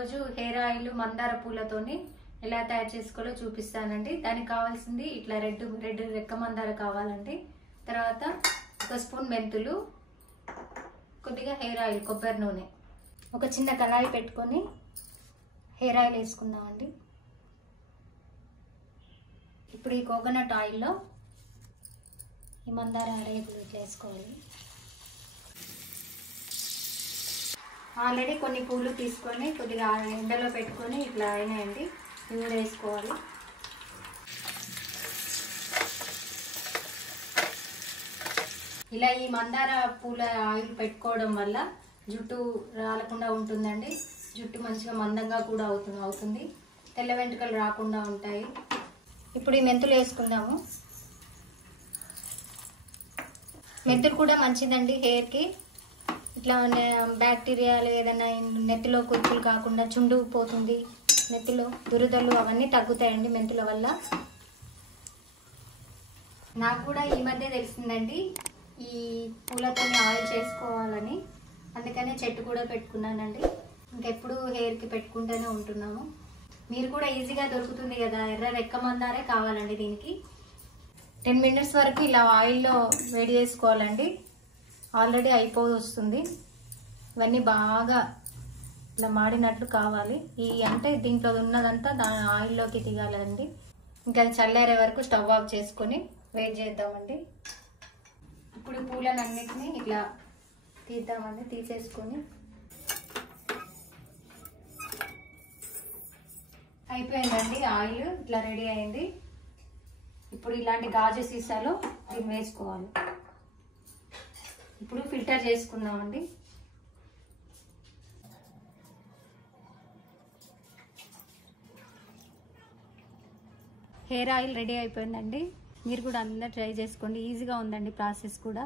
ఈరోజు hair oil మందార పూలతోని ఎలా తయారు చేసుకోవాలో చూపిస్తానండి. దానికి కావాల్సింది ఇట్లా రెడ్ రెక్క మందార కావాలండి. తర్వాత 1 స్పూన్ మెంతులు, కొద్దిగా హెయిర్ ఆయిల్ కొబ్బరి నూనె. ఒక చిన్న కళాయి పెట్టుకొని హెయిర్ ఆయిల్ వేసుకుందామండి. ఇప్పుడు ఈ కోకోనట్ ఆయిల్లో ఈ మందార రేకులు ఇట్లా వేసుకోవాలి. ఆల్రెడీ కొన్ని పూలు తీసుకొని కొద్దిగా ఎండలో పెట్టుకొని ఇట్లా అయినాయండి. ఇవి కూడా వేసుకోవాలి. ఇలా ఈ మందార పూల ఆయిల్ పెట్టుకోవడం వల్ల జుట్టు రాలకుండా ఉంటుందండి. జుట్టు మంచిగా మందంగా కూడా అవుతుంది. తెల్ల వెంట్రుకలు రాకుండా ఉంటాయి. ఇప్పుడు ఈ మెంతులు వేసుకుందాము. మెంతులు కూడా మంచిదండి హెయిర్కి. ఇట్లా బ్యాక్టీరియాలు ఏదైనా నెత్తిలో కురుపులు కాకుండా చుండు పోతుంది. నెత్తిలో దురదలు అవన్నీ తగ్గుతాయండి మెంతుల వల్ల. నాకు కూడా ఈ మధ్య తెలిసిందండి ఈ పూలతో ఆయిల్ చేసుకోవాలని. అందుకనే చెట్టు కూడా పెట్టుకున్నానండి. ఇంకెప్పుడు హెయిర్కి పెట్టుకుంటూనే ఉంటున్నాము. మీరు కూడా ఈజీగా దొరుకుతుంది కదా, ఎర్ర రెక్క మందారే కావాలండి. దీనికి 10 మినిట్స్ వరకు ఇలా ఆయిల్లో వేడి చేసుకోవాలండి. ఆల్రెడీ వస్తుంది. ఇవన్నీ బాగా ఇలా మాడినట్లు కావాలి. అంటే దీంట్లో ఉన్నదంతా దాని ఆయిల్లోకి దిగాలండి. ఇంకా అది చల్లారే వరకు స్టవ్ ఆఫ్ చేసుకొని వెయిట్ చేద్దామండి. ఇప్పుడు పూలను అన్నిటినీ ఇట్లా తీద్దామండి. తీసేసుకొని అయిపోయిందండి. ఆయిల్ ఇట్లా రెడీ అయింది. ఇప్పుడు ఇలాంటి గాజు సీసాలో దీన్ని వేసుకోవాలి. ఇప్పుడు ఫిల్టర్ చేసుకుందామండి. హెయిర్ ఆయిల్ రెడీ అయిపోయిందండి. మీరు కూడా అందరూ ట్రై చేసుకోండి. ఈజీగా ఉందండి ప్రాసెస్ కూడా.